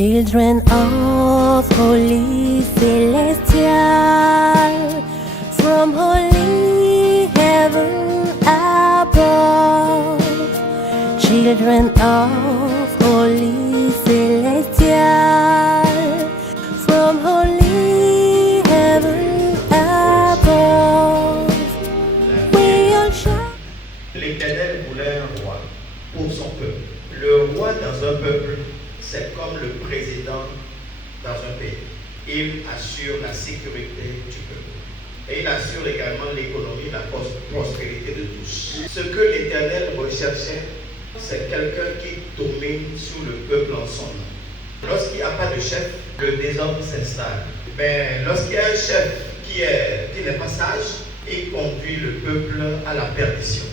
Children of Holy Celestial, from holy heaven above. Children of Holy Celestial, from holy heaven above. We all shall. L'Éternel voulait un roi pour son peuple. Le roi dans un peuple, c'est comme le président dans un pays. Il assure la sécurité du peuple. Et il assure également l'économie, la prospérité de tous. Ce que l'Éternel recherchait, c'est quelqu'un qui domine sur le peuple en son nom. Lorsqu'il n'y a pas de chef, le désordre s'installe. Mais lorsqu'il y a un chef qui n'est pas sage, il conduit le peuple à la perdition.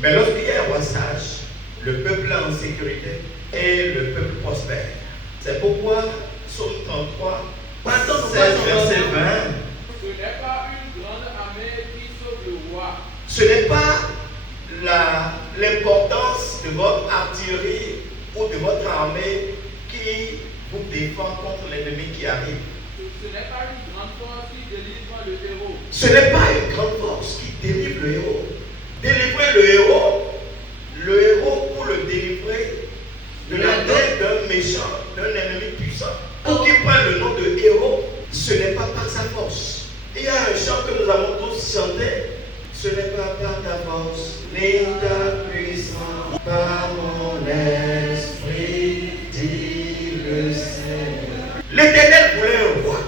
Mais lorsqu'il y a un roi sage, le peuple est en sécurité et le peuple prospère. C'est pourquoi, Psaume 33, 16, verset 20. Ce n'est pas une grande armée qui sauve le roi. Ce n'est pas l'importance de votre artillerie ou de votre armée qui vous défend contre l'ennemi qui arrive. Ce n'est pas une grande force qui délivre le héros. Ce n'est pas une grande force qui délivre le héros. Délivrer le héros pour le délivrer de la tête d'un méchant, d'un ennemi puissant, pour qu'il prenne le nom de héros, ce n'est pas par sa force. Il y a un chant que nous avons tous chanté. Ce n'est pas par ta force, ni ta puissance, par mon esprit, dit le Seigneur. L'Éternel voulait un roi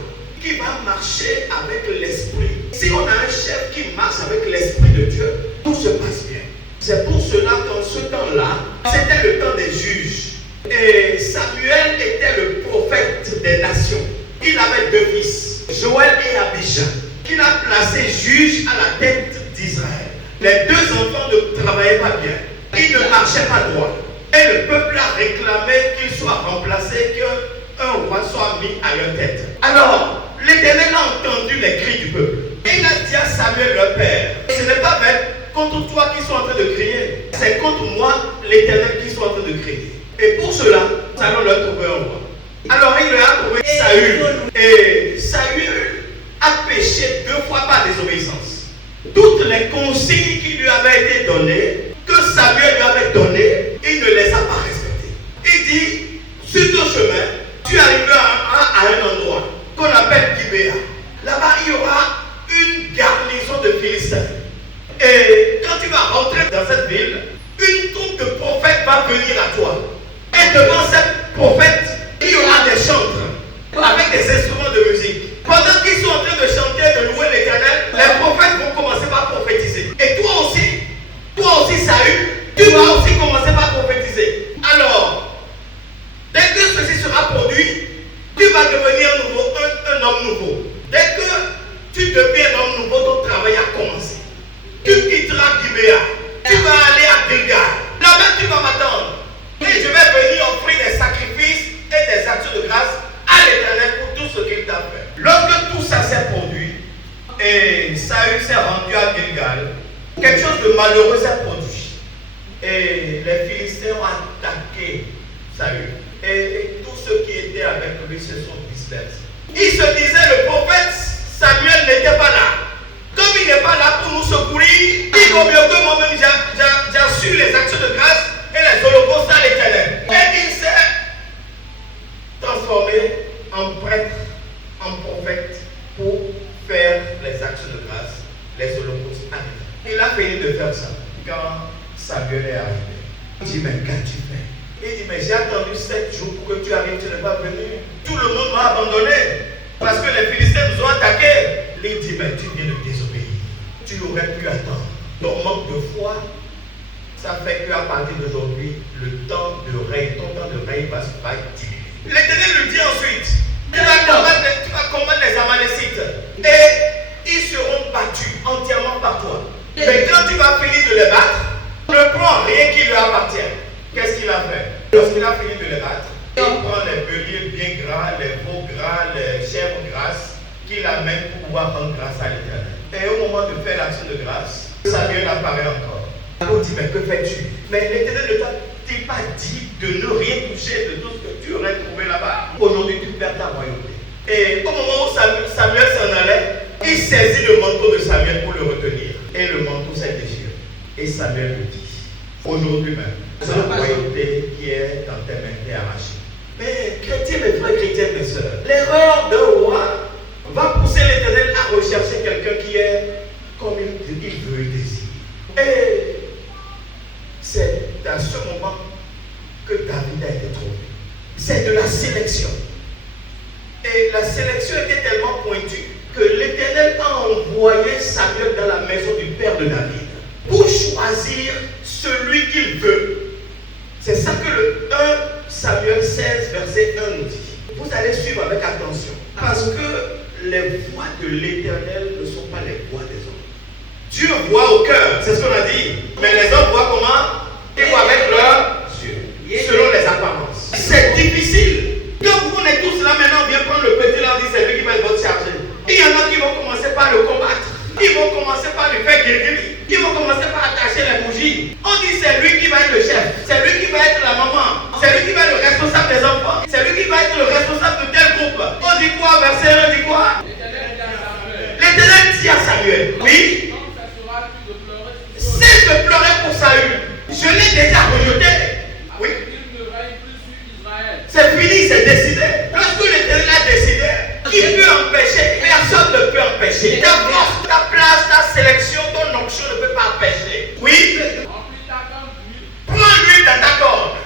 qui va marcher avec l'esprit. Si on a un chef qui marche avec l'esprit de Dieu, tout se passe bien. C'est pour cela qu'en ce temps-là, c'était le temps des juges. Et Samuel était le prophète des nations. Il avait deux fils, Joël et Abijah, qu'il a placés juges à la tête d'Israël. Les deux enfants ne travaillaient pas bien. Ils ne marchaient pas droit. Et le peuple a réclamé qu'ils soient remplacés, qu'un roi soit mis à leur tête. Alors, l'Éternel a entendu les cris du peuple. Et il a dit à Samuel, leur père, ce n'est pas même contre toi qu'ils sont en train de crier, c'est contre moi, l'Éternel, qu'ils sont en train de crier. Et pour cela, nous allons leur trouver un roi. Alors il leur a trouvé Saül. Et Saül a péché 2 fois par désobéissance. Toutes les consignes qui lui avaient été données, que Samuel lui avait données, il ne les a pas respectées. Il dit, sur ton chemin, tu arriveras à un endroit qu'on appelle Gibéa. Là-bas, il y aura une garnison de Philistins. Et quand tu vas rentrer dans cette ville, une troupe de prophètes va venir à toi. Et devant cette prophète, il y aura des chantres avec des instruments de musique. Pendant qu'ils sont en train de chanter, de louer l'Éternel, les prophètes vont commencer par prophétiser. Et toi aussi Saül, tu vas aussi commencer par prophétiser. Alors, dès que ceci sera produit, tu vas devenir un homme nouveau. Dès que tu deviens un homme nouveau, ton travail a commencé. Tu quitteras Gibéa, tu vas aller à Gilgal. Là-bas, tu vas m'attendre. Et je vais venir offrir des sacrifices et des actions de grâce à l'Éternel pour tout ce qu'il t'a fait. Lorsque tout ça s'est produit, et Saül s'est rendu à Gilgal, quelque chose de malheureux s'est produit. Et les Philistins ont attaqué Saül. Et tous ceux qui étaient avec lui se sont dispersés. Il se disait, le prophète Samuel n'était pas là. Comme il n'est pas là pour nous secourir, il vaut mieux que moi-même j'assure les actions de grâce et les holocaustes à l'Éternel. Et il s'est transformé en prêtre, en prophète pour faire les actions de grâce, les holocaustes à l'Éternel. Il a fini de faire ça quand Samuel est arrivé. Il dit, mais qu'as-tu fait? Il dit, mais j'ai attendu 7 jours pour que tu arrives, tu n'es pas venu. Tout le monde m'a abandonné parce que les Philistins nous ont attaqués. Il dit, mais tu viens de désobéir. Tu aurais pu attendre. Ton manque de foi, ça fait qu'à partir d'aujourd'hui, le temps de règne, ton temps de règne va diminuer. L'Éternel lui dit ensuite, tu vas combattre les Amalécites et ils seront battus entièrement par toi. Mais quand tu vas finir de les battre, ne prends rien qui lui appartient. Qu'est-ce qu'il a fait? Lorsqu'il a fini de les battre, il prend les béliers bien gras, les veaux gras, les chèvres grasses, qu'il amène pour pouvoir rendre grâce à l'Éternel. Et au moment de faire l'action de grâce, Samuel apparaît encore. On dit, mais que fais-tu? Mais l'Éternel ne t'a-t-il pas dit de ne rien toucher de tout ce que tu aurais trouvé là-bas. Aujourd'hui, tu perds ta royauté. Et au moment où Samuel s'en allait, il saisit le manteau de Samuel pour le retenir. Et le manteau s'est déchiré. Et Samuel lui dit, aujourd'hui même, c'est la royauté qui est dans tes mains est arrachée. Mais chrétiens, mes frères chrétiens, mes soeurs, l'erreur d'un roi va pousser l'Éternel à rechercher quelqu'un qui est comme il veut, il désire. Et c'est à ce moment que David a été trouvé. C'est de la sélection. Et la sélection était tellement pointue que l'Éternel a envoyé Samuel dans la maison du père de David pour choisir celui qu'il veut. C'est ça que le 1 Samuel 16, verset 1 nous dit. Vous allez suivre avec attention. Parce que les voix de l'Éternel ne sont pas les voix des hommes. Dieu voit au cœur, c'est ce qu'on a dit. Mais les hommes voient comment? Ils voient avec leurs yeux, selon les apparences. C'est difficile. Quand vous connaissez tous là, maintenant on vient prendre le petit là, on dit c'est lui qui va être votre chargé. Il y en a qui vont commencer par le combattre. Ils vont commencer par lui faire guérir. Ils vont commencer par attacher les bougies. On dit c'est lui qui va être le chef. C'est lui qui va être la maman. C'est lui qui va être le responsable des enfants. C'est lui qui va être le responsable de tel groupe. On dit quoi? Verset 1 dit quoi? L'Éternel dit à Samuel. Oui. Cesse de pleurer pour Saül. Je l'ai déjà rejeté. Oui. C'est fini, c'est décidé. Lorsque l'Éternel a décidé, qui peut empêcher? Personne ne peut empêcher. Ta force, ta place, ta sélection, ton onction ne peut pas empêcher. Oui. Prends-lui dans ta corde.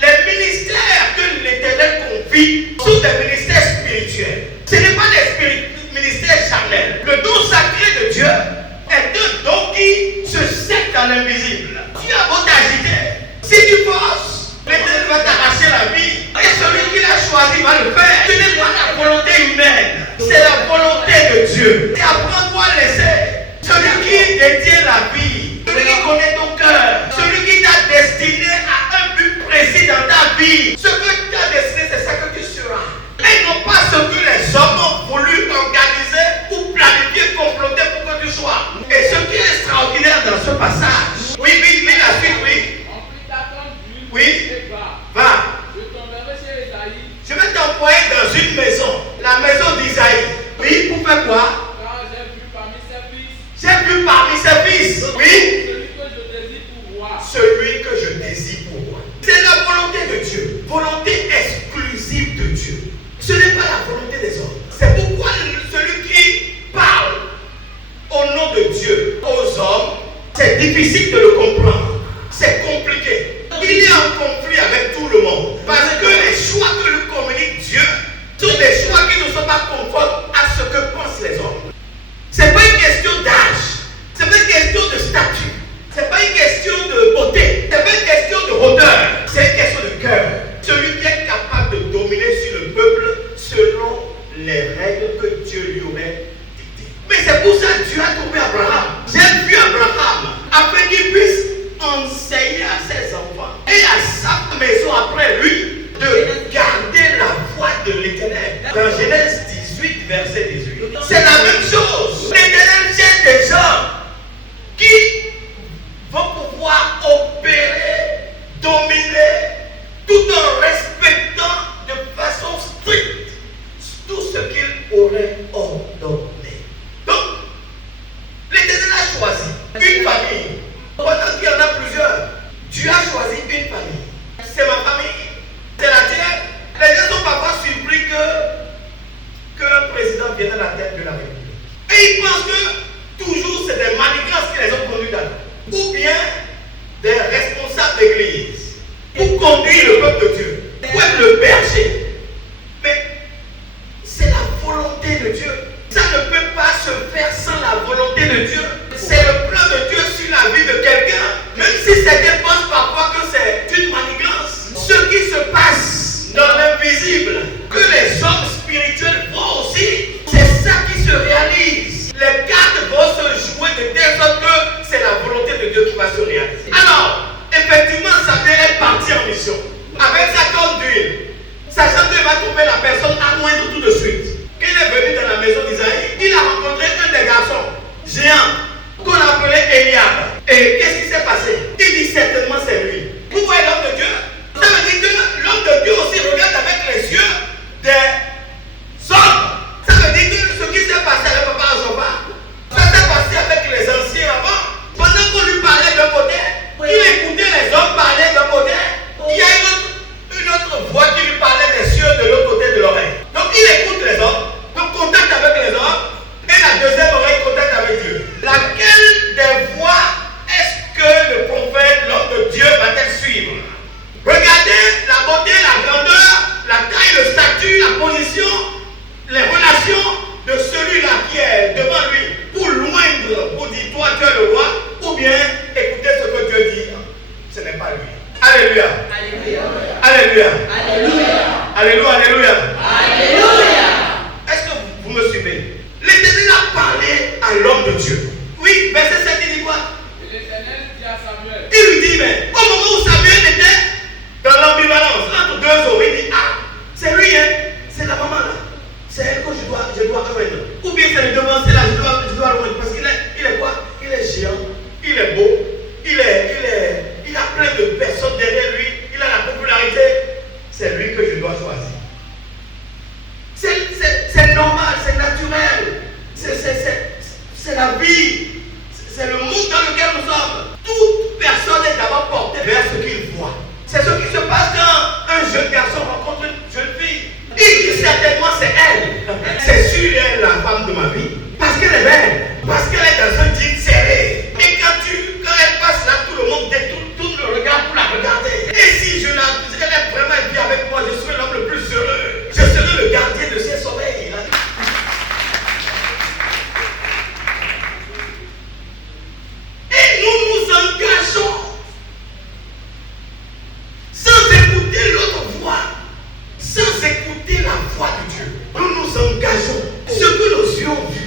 Les ministères que l'Éternel confie sont des ministères spirituels. Ce n'est pas des ministères charnels. Le don sacré de Dieu est un don qui se sait dans l'invisible. Tu as beau t'agiter, si tu forces, l'Éternel va t'arracher la vie. Et celui qui l'a choisi va le faire. Ce n'est pas la volonté humaine, c'est la volonté de Dieu. Et apprends-toi à laisser. Celui qui détient la vie, celui qui connaît ton cœur, celui qui t'a destiné à un but précis dans ta vie. Ce que tu as destiné, c'est ça que tu seras. Et non pas ce que les hommes ont voulu organiser ou planifier, comploter pour que tu sois. Et ce qui est extraordinaire dans ce passage, oui, la suite, oui. Oui, va. Je vais t'envoyer dans une maison, la maison d'Isaïe. Oui, pour faire quoi? J'ai vu parmi ses fils. Oui. Celui que je désire pour moi. C'est la volonté de Dieu. Volonté exclusive de Dieu. Ce n'est pas la volonté des hommes. C'est pourquoi celui qui parle au nom de Dieu aux hommes, c'est difficile de le comprendre. C'est compliqué. Il est en conflit avec tout le monde. Parce que les choix que lui communique Dieu sont des choix qui ne sont pas conformes à ce que pensent les hommes. Ce n'est pas une question d'âge. Ce n'est pas une question de statut. Ce n'est pas une question de beauté. Ce n'est pas une question de hauteur. C'est une question de cœur. Celui qui est capable de dominer sur le peuple selon les règles que Dieu lui aurait dictées. Mais c'est pour ça que Dieu a trouvé Abraham. J'ai vu Abraham afin qu'il puisse enseigner à ses enfants et à sa maison après lui de garder la voie de l'Éternel. Dans Genèse 18, verset 18. C'est la même chose. L'Éternel cherche des gens qui vont pouvoir opérer, dominer, tout en respectant de façon stricte tout ce qu'il aurait ordonné. Donc, l'Éternel a choisi une famille. Pendant qu'il y en a plusieurs, Dieu a choisi une famille. C'est ma famille, c'est la tienne. Les gens sont parfois surpris qu'un président vienne à la tête de la République. Et ils pensent que toujours c'est des manigances qui les ont conduits là. Ou bien des responsables d'église pour conduire le peuple de Dieu, pour être le berger. Mais c'est la volonté de Dieu. Ça ne peut pas se faire sans la volonté de Dieu. C'est le plan de Dieu sur la vie de quelqu'un. Même si certains pensent parfois que c'est une manigance. Ce qui se passe dans l'invisible, que les hommes spirituels voient aussi, c'est ça qui se réalise. Les cartes vont se jouer de telle sorte que c'est la volonté de Dieu qui va se réaliser. Alors, effectivement, Samuel est parti en mission. Avec sa corne d'huile. Sachant qu'il va trouver la personne à moindre tout de suite. Quand il est venu dans la maison d'Isaïe, il a rencontré un des garçons géants qu'on appelait Eliab. Et qu'est-ce qui s'est passé? Il dit certainement c'est lui. Vous voyez l'homme de Dieu? alléluia. Alléluia. Alléluia, alléluia. Alléluia. Est-ce que vous me suivez? L'Éternel a parlé à l'homme de Dieu. Oui, verset 7, il dit quoi? Et l'Éternel dit à Samuel. Il lui dit, mais au moment où Samuel était dans l'ambivalence, entre deux eaux, il dit, ah, c'est lui, hein, c'est la maman là. C'est elle que je dois rejoindre. Ou bien c'est le devancier là, je dois le rejoindre. Parce qu'il est quoi? Il est géant, il est beau, il a plein de personnes derrière lui, il a la popularité. C'est lui que je dois choisir. C'est normal, c'est naturel. C'est la vie. C'est le monde dans lequel nous sommes. Toute personne est d'abord portée vers ce qu'il voit. C'est ce qui se passe quand un jeune garçon rencontre une jeune fille. Il dit certainement c'est elle. C'est sûr elle est la femme de ma vie. Parce qu'elle est belle. Parce qu'elle est dans un jean serré. Et quand elle passe là, tout le monde tourne le regard pour la regarder. Et si elle est vraiment bien avec moi, je serai l'homme le plus heureux. Je serai le gardien de ses sommeils. Et nous nous engageons sans écouter l'autre voix, sans écouter la voix de Dieu. Nous nous engageons. Ce que nos yeux ont vu,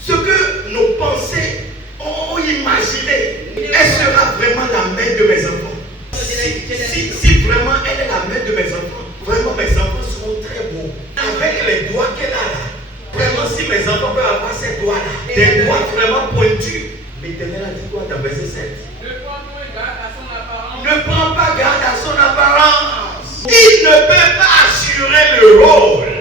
ce que nos pensées ont imaginé, elle sera vraiment la mère de mes enfants. Si vraiment elle est la mère de mes enfants, vraiment mes enfants seront très beaux. Avec les doigts qu'elle a là, vraiment si mes enfants peuvent avoir ces doigts-là, des doigts vraiment pointus. L'Éternel a dit quoi dans verset 7? Ne prends point garde à son apparence. Ne prends pas garde à son apparence. Il ne peut pas assurer le rôle.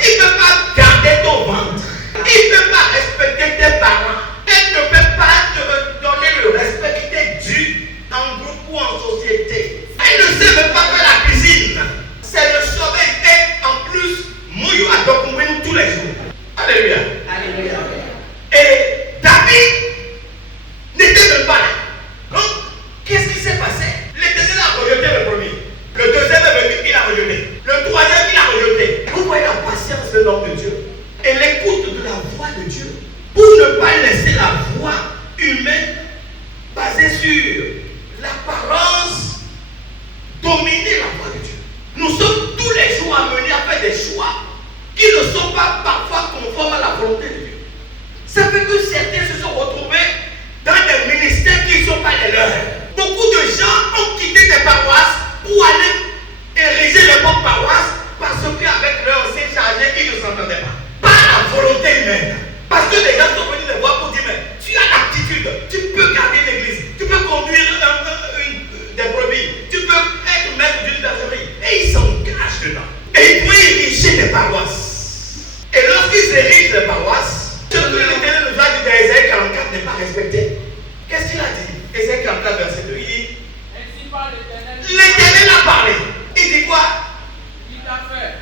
Il ne peut pas garder ton ventre. Il ne peut pas respecter tes parents. Elle ne peut pas te donner le respect qui t'est dû en groupe ou en société. Elle ne sait même pas faire la cuisine. C'est le sommeil. Et en plus, Mouillou a documenté nous tous les jours. Alléluia. Alléluia. Et David n'était même pas là. Donc, qu'est-ce qui s'est passé? L'Éternel a rejeté le premier. Le deuxième est venu, il a rejeté. Le troisième, il a rejeté. Vous voyez la patience de l'homme de Dieu et l'écoute de la voix de Dieu pour ne pas laisser la voix humaine basée sur l'apparence dominer la voix de Dieu. Nous sommes tous les jours amenés à faire des choix qui ne sont pas parfois conformes à la volonté de Dieu. Ça fait que certains se sont retrouvés dans des ministères qui ne sont pas les leurs. Beaucoup de gens ont quitté des paroisses pour aller ériger leur propre paroisse parce qu'avec leur ancien chargé, ils ne s'entendaient pas. Pas la volonté humaine. Parce que les gens sont venus les voir pour dire, mais tu as l'aptitude, tu peux garder l'église, tu peux conduire des brebis, tu peux être maître d'une bergerie. Et ils s'engagent dedans. Et ils vont ériger des paroisses. Et lorsqu'ils érigent des paroisses, ce que l'Éternel nous a dit dans Ésaïe 44 n'est pas respecté. Qu'est-ce qu'il a dit? Ésaïe 44, verset 2. Il dit, Ainsi parle l'Éternel. l'Éternel a parlé. Il dit quoi? Qui t'a fait?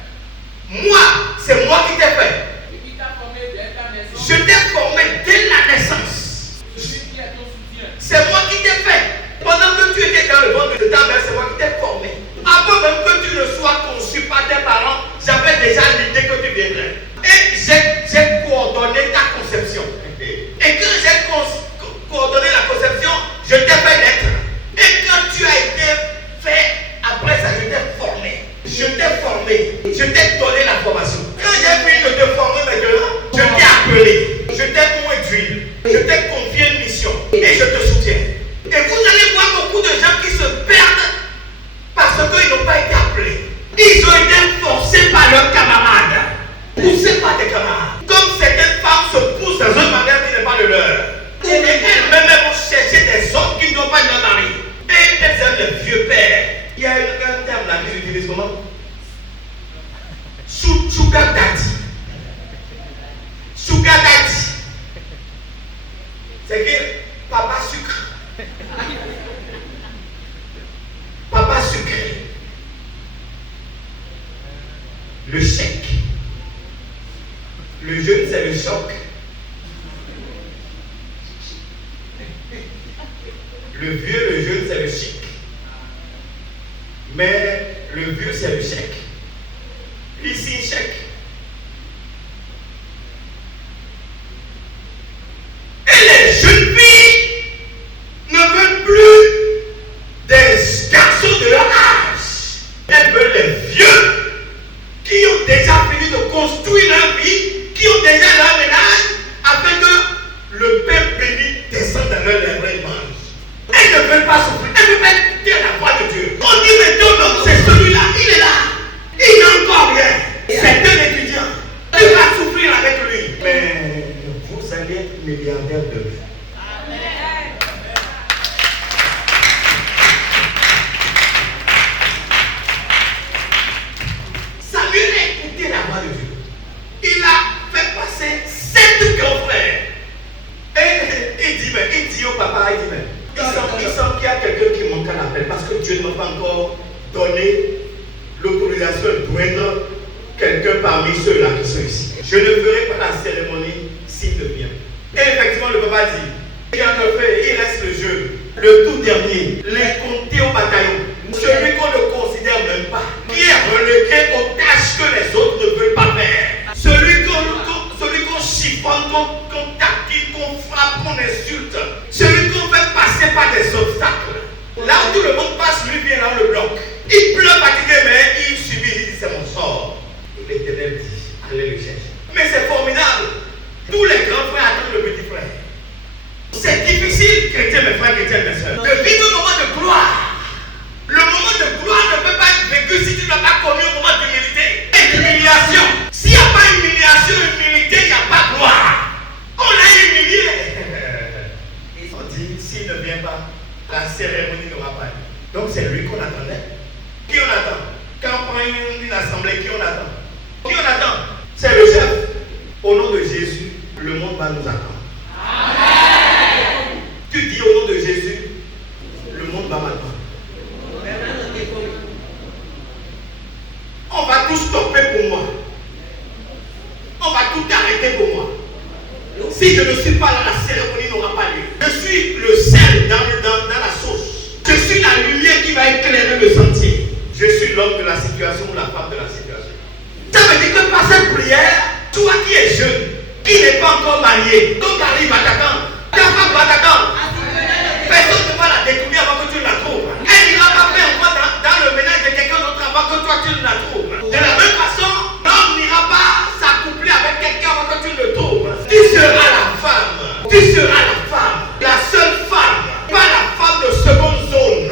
Moi, c'est moi qui t'ai fait. Et qui t'a formé dès ta naissance. Je t'ai formé dès la naissance. Celui qui est ton soutien. C'est moi qui t'ai fait. Pendant que tu étais dans le ventre de ta mère, c'est moi qui t'ai formé. Avant même que tu ne sois conçu par tes parents, j'avais déjà l'idée que tu viendrais. Et j'ai coordonné ta conception. Et quand j'ai coordonné la conception, je t'ai fait naître. Et quand tu as été fait, après ça, je t'ai formé. Je t'ai formé. Je t'ai donné la formation. Quand j'ai fini de te former maintenant, je t'ai appelé. Je t'ai oint d'huile. Je t'ai confié une mission. Et je te soutiens. Et vous allez voir beaucoup de gens qui se perdent parce qu'ils n'ont pas été appelés. Ils ont été forcés par leurs camarades. Poussés par des camarades. Comme certaines femmes se poussent dans un mariage qui n'est pas le leur. Et elles-mêmes vont chercher des hommes qui ne doivent pas leur mari. Et elles aiment les vieux pères. Il y a un terme là qu'ils utilisent comment? Sugar daddy. Sugar daddy. C'est que papa sucre. Papa sucré. Le chèque. Le jeune, c'est le choc. Le vieux, le jeune, c'est le chic. Mais le vieux, c'est le chèque. Ici, chèque. Et les jeunes filles ne veulent plus des garçons de leur âge. Elles veulent être milliardaire demain. Samuel a écouté la voix de Dieu. Il a fait passer 7 grands frères. Et il dit au papa, il semble qu'il y a quelqu'un qui manque à l'appel parce que Dieu ne m'a pas encore donné l'autorisation de joindre quelqu'un parmi ceux-là qui sont ici. Je ne ferai pas la cérémonie s'il ne vient. Et effectivement, le papa dit, il en a fait, il reste le jeu, le tout dernier, l'incompté au bataillon, celui qu'on ne considère même pas, qui est relégué aux tâches que les autres ne veulent pas faire, celui qu'on chiffonne, qu'on taquine, qu'on frappe, qu'on insulte, celui qu'on fait passer par des obstacles. Là où tout le monde passe, lui vient là, on le bloque. Il pleut fatigué, mais il subit, il dit c'est mon sort. L'Éternel dit, allez le chercher. Mais c'est formidable. Tous les grands frères attendent le petit frère. C'est difficile, chrétiens, mes frères, chrétiens, mes soeurs, de vivre un moment de gloire. Le moment de gloire ne peut pas être vécu si tu n'as pas connu un moment d'humilité et d'humiliation. S'il n'y a pas humiliation, humilité, il n'y a pas gloire. On a humilié. On dit, s'il ne vient pas, la cérémonie n'aura pas lieu. Donc c'est lui qu'on attendait. Qui on attend? Quand on prend une assemblée, qui on attend? Qui on attend? C'est le chef. Au nom de Jésus, le monde va nous attendre. Amen. Tu dis au nom de Jésus, le monde va m'attendre. On va tout stopper pour moi. On va tout arrêter pour moi. Si je ne suis pas là, la cérémonie n'aura pas lieu. Je suis le sel dans la sauce. Je suis la lumière qui va éclairer le sentier. Je suis l'homme de la situation ou la femme de la situation. Ça veut dire que par cette prière, toi qui es jeune, qui n'est pas encore marié, ton mari va t'attendre, ta femme va t'attendre. Personne ne va la découvrir avant que tu la trouves. Elle n'ira pas faire encore dans le ménage de quelqu'un d'autre avant que toi tu la trouves. De la même façon, l'homme n'ira pas s'accoupler avec quelqu'un avant que tu le trouves. Tu seras la femme. Tu seras la femme. La seule femme. Pas la femme de seconde zone.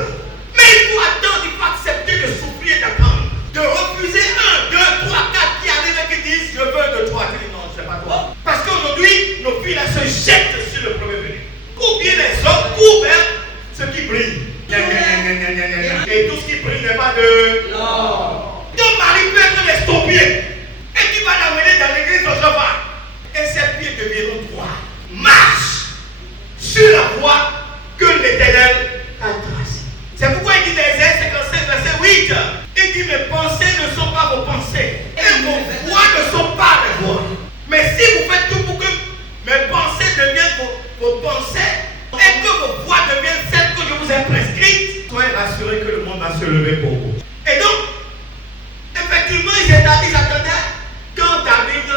Mais il faut attendre, il faut accepter de souffrir et d'attendre. De refuser 1, 2, 3, 4 qui arrivent et qui disent je veux de toi. Tu dis non, c'est pas toi. Parce qu'aujourd'hui, nos filles là se jettent sur le premier venu. Ou bien les hommes courent vers ce qui brille. Et tout ce qui brille n'est pas de l'or. Ton mari peut être l'estompier. Et tu vas l'amener dans l'église au cheval. Et ses pieds deviendront droits. Marche sur la voie que l'Éternel a tracée. C'est pourquoi il dit dans Ésaïe 55, verset 8. Il dit mes pensées ne sont pas vos pensées. Et vos voix ne sont pas mes voix. Mais si vous faites tout pour que mes pensées deviennent vos pensées et que vos voix deviennent celles que je vous ai prescrites, soyez rassurés que le monde va se lever pour vous. Et donc, effectivement, ils attendaient quand David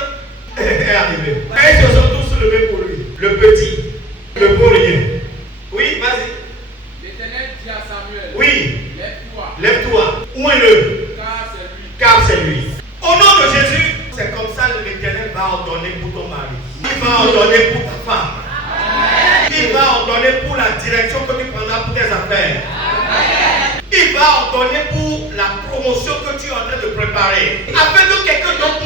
est arrivé. Et ils se sont tous levés pour lui. Le petit, le beau rien. Oui, vas-y. L'Éternel dit à Samuel. Oui. Lève-toi. Lève-toi. Où est-le? Car c'est lui. Car c'est lui. Au nom de Jésus, c'est comme ça que l'Éternel va ordonner pour ton mari. Il va ordonner pour ta femme. Amen. Il va ordonner pour la direction que tu prendras pour tes affaires. Amen. Il va ordonner pour la promotion que tu es en train de préparer. Afin que quelqu'un d'autre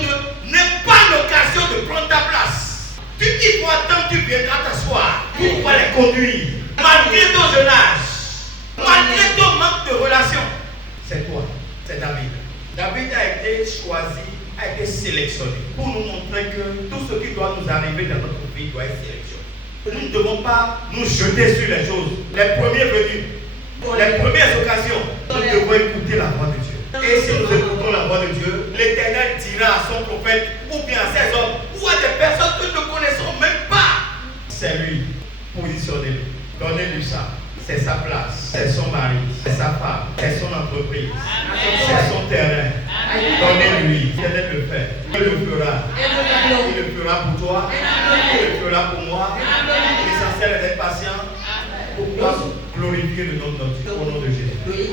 n'ait pas l'occasion de prendre ta place. Il faut attendre, tu viendras t'asseoir pour pouvoir les conduire. Malgré ton jeune âge, malgré ton manque de relation, c'est toi, c'est David. David a été choisi, a été sélectionné pour nous montrer que tout ce qui doit nous arriver dans notre vie doit être sélectionné. Nous ne devons pas nous jeter sur les choses. Les premiers venus, les premières occasions, nous devons écouter la voix de Dieu. Et si nous écoutons la voix de Dieu, l'Éternel dira à son prophète, ou bien à ses hommes, ou à des personnes que nous ne connaissons même pas, c'est lui, positionnez-le, donnez-lui ça. C'est sa place, c'est son mari, c'est sa femme, c'est son entreprise, c'est son terrain. Donnez-lui, l'Éternel le fait. Il le fera. Il le fera pour toi, il le fera pour moi. L'essentiel est d'être patient pour glorifier le nom de notre Dieu, au nom de Jésus.